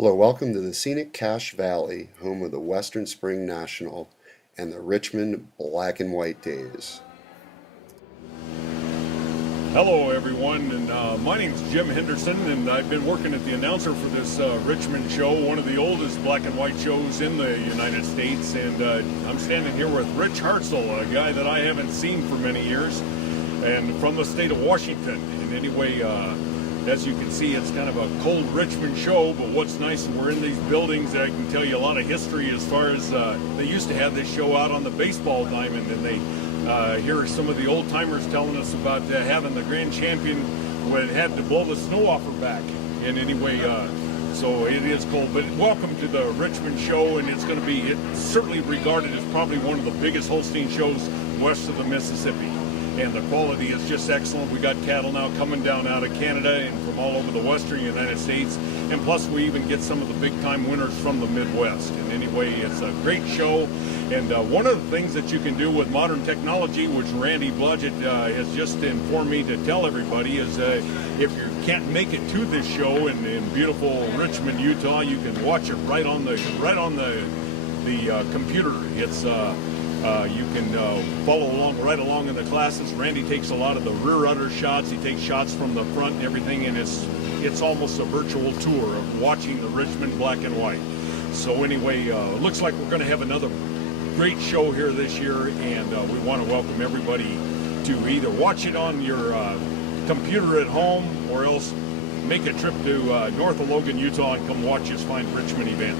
Hello, welcome to the scenic Cache Valley, home of the Western Spring National and the Richmond Black and White Days. Hello, everyone, and my name's Jim Henderson, and I've been working at the announcer for this Richmond show, one of the oldest black and white shows in the United States. And I'm standing here with Rich Hartzell, a guy that I haven't seen for many years, and from the state of Washington. And anyway, as you can see, it's kind of a cold Richmond show, but what's nice, we're in these buildings that I can tell you a lot of history as far as they used to have this show out on the baseball diamond, and they here are some of the old timers telling us about having the grand champion when it had to blow the snow off her back. And anyway, so it is cold. But welcome to the Richmond show, and it's going to be certainly regarded as probably one of the biggest Holstein shows west of the Mississippi. And the quality is just excellent. We got cattle now coming down out of Canada and from all over the western United States. And plus we even get some of the big time winners from the Midwest. And anyway, it's a great show. And one of the things that you can do with modern technology, which Randy Blodgett has just informed me to tell everybody, is if you can't make it to this show in beautiful Richmond, Utah, you can watch it right on the computer. It's you can follow right along in the classes. Randy takes a lot of the rear udder shots. He takes shots from the front and everything, and it's almost a virtual tour of watching the Richmond black and white. So anyway, it looks like we're going to have another great show here this year, and we want to welcome everybody to either watch it on your computer at home or else make a trip to north of Logan, Utah, and come watch this fine Richmond event.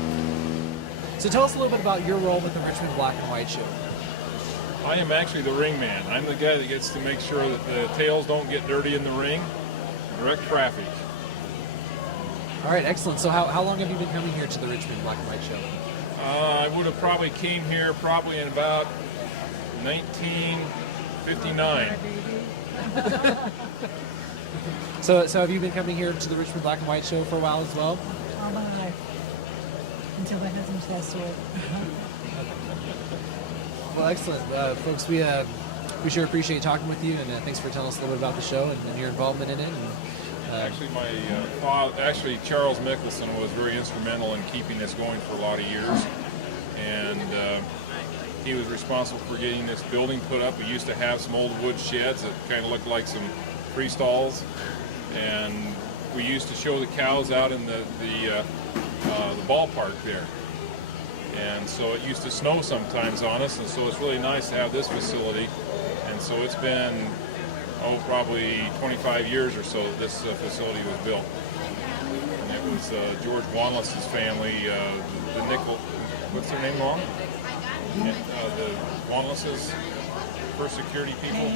So tell us a little bit about your role with the Richmond Black and White Show. I am actually the ring man. I'm the guy that gets to make sure that the tails don't get dirty in the ring, direct traffic. All right, excellent. So how long have you been coming here to the Richmond Black and White Show? I would have probably came here in about 1959. So have you been coming here to the Richmond Black and White Show for a while as well? All my life, until my husband passed away. Well, excellent. Folks, we sure appreciate talking with you, and thanks for telling us a little bit about the show and your involvement in it. And, Actually, my father, Charles Mickelson, was very instrumental in keeping this going for a lot of years, and he was responsible for getting this building put up. We used to have some old wood sheds that kind of looked like some free stalls, and we used to show the cows out in the ballpark there. And so it used to snow sometimes on us, and so it's really nice to have this facility. And so it's been probably 25 years or so this facility was built. And it was George Wanless's family, the Nickel, what's their name, Long? The Wanlesses, First Security people,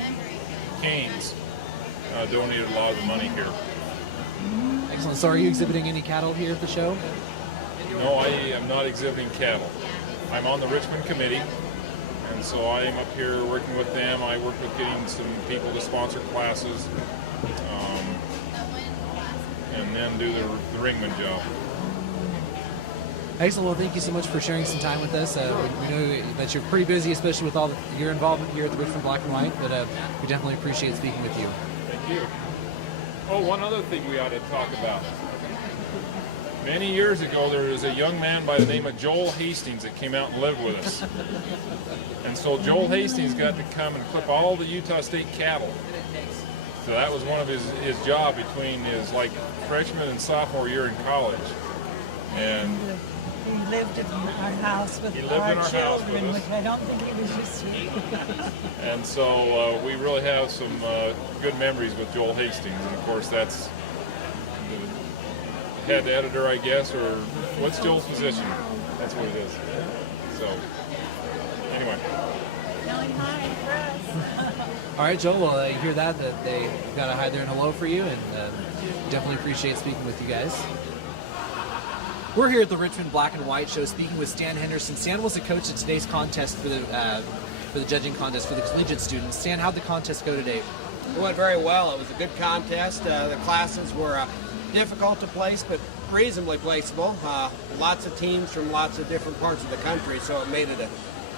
Canes, donated a lot of the money here. excellent. So are you exhibiting any cattle here at the show? No, I am not exhibiting cattle. I'm on the Richmond committee. And so I am up here working with them. I work with getting some people to sponsor classes, and then do the ringman job. Excellent. Well, thank you so much for sharing some time with us. We know that you're pretty busy, especially with all your involvement here at the Richmond Black and White, but we definitely appreciate speaking with you. Thank you. Oh, one other thing we ought to talk about. Many years ago, there was a young man by the name of Joel Hastings that came out and lived with us. And so Joel Hastings got to come and clip all the Utah State cattle. So that was one of his job between his freshman and sophomore year in college. And He lived in our house with our children, which I don't think he was used to. And so we really have some good memories with Joel Hastings. And of course, that's head editor, I guess, or what's Joel's position? That's what it is. So, anyway. Telling hi for us. All right, Joel. Well, you hear that they got a hi there and hello for you, and definitely appreciate speaking with you guys. We're here at the Richmond Black and White Show speaking with Stan Henderson. Stan was the coach at today's contest for the judging contest for the collegiate students. Stan, how'd the contest go today? It went very well. It was a good contest. The classes were difficult to place, but reasonably placeable. Lots of teams from lots of different parts of the country, so it made it a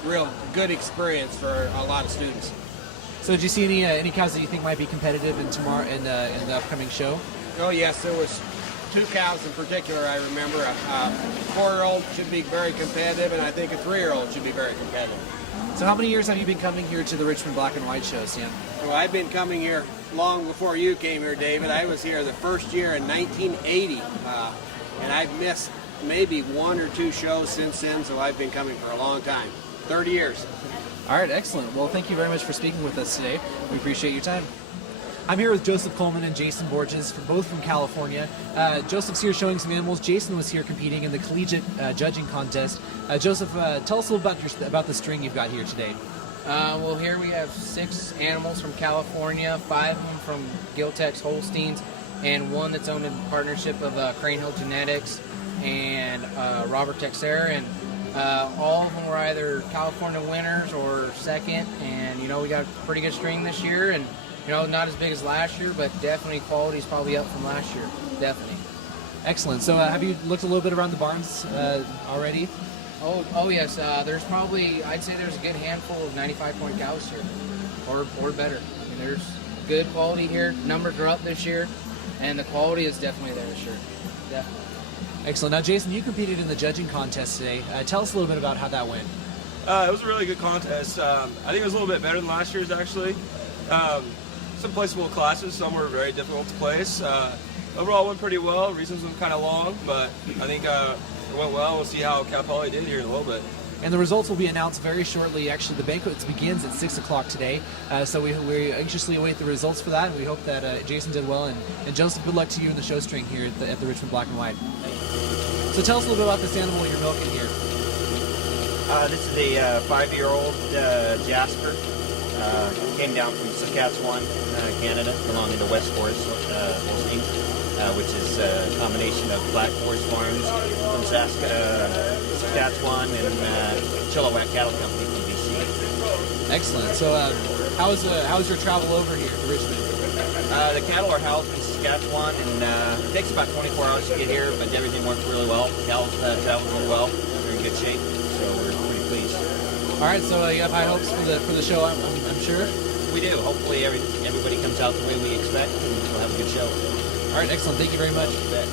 real good experience for a lot of students. So did you see any cows that you think might be competitive in the upcoming show? Oh yes, there was two cows in particular I remember. A 4-year-old should be very competitive, and I think a 3-year-old should be very competitive. So how many years have you been coming here to the Richmond Black and White show, Stan? Well, I've been coming here long before you came here, David. I was here the first year in 1980, and I've missed maybe 1 or 2 shows since then, so I've been coming for a long time, 30 years. All right, excellent. Well, thank you very much for speaking with us today. We appreciate your time. I'm here with Joseph Coleman and Jason Borges, both from California. Joseph's here showing some animals. Jason was here competing in the collegiate judging contest. Joseph, tell us a little about the string you've got here today. Well, here we have 6 animals from California, 5 of them from Giltex Holsteins, and 1 that's owned in partnership of Crane Hill Genetics and Robert Texera. And all of them were either California winners or second. And, you know, we got a pretty good string this year. And, you know, not as big as last year, but definitely quality is probably up from last year. Definitely. Excellent. So have you looked a little bit around the barns already? Oh yes. There's probably, I'd say there's a good handful of 95-point cows here, or better. I mean, there's good quality here. Numbers are up this year, and the quality is definitely there this year. Definitely. Excellent. Now, Jason, you competed in the judging contest today. Tell us a little bit about how that went. It was a really good contest. I think it was a little bit better than last year's, actually. Some placeable classes, some were very difficult to place. Overall, it went pretty well. Reasons were kind of long, but I think it went well. We'll see how Cal Poly did here in a little bit. And the results will be announced very shortly. Actually, the banquet begins at 6 o'clock today, so we anxiously await the results for that, and we hope that Jason did well. And Joseph, good luck to you in the show string here at the Richmond Black and White. So tell us a little bit about this animal you're milking here. This is a 5-year-old Jasper. Came down from Saskatchewan, Canada, belonging to West Forest Holstein, which is a combination of Black Forest Farms from Saskatchewan and Chilliwack Cattle Company from BC. Excellent. So how is your travel over here to Richmond? The cattle are housed in Saskatchewan, and it takes about 24 hours to get here, but everything works really well. The cows travel really well. They're in good shape, so we're pretty pleased. All right, so you have high hopes for the show, I'm sure? We do. Hopefully everybody comes out the way we expect, and we'll have a good show. All right, excellent. Thank you very much. You bet.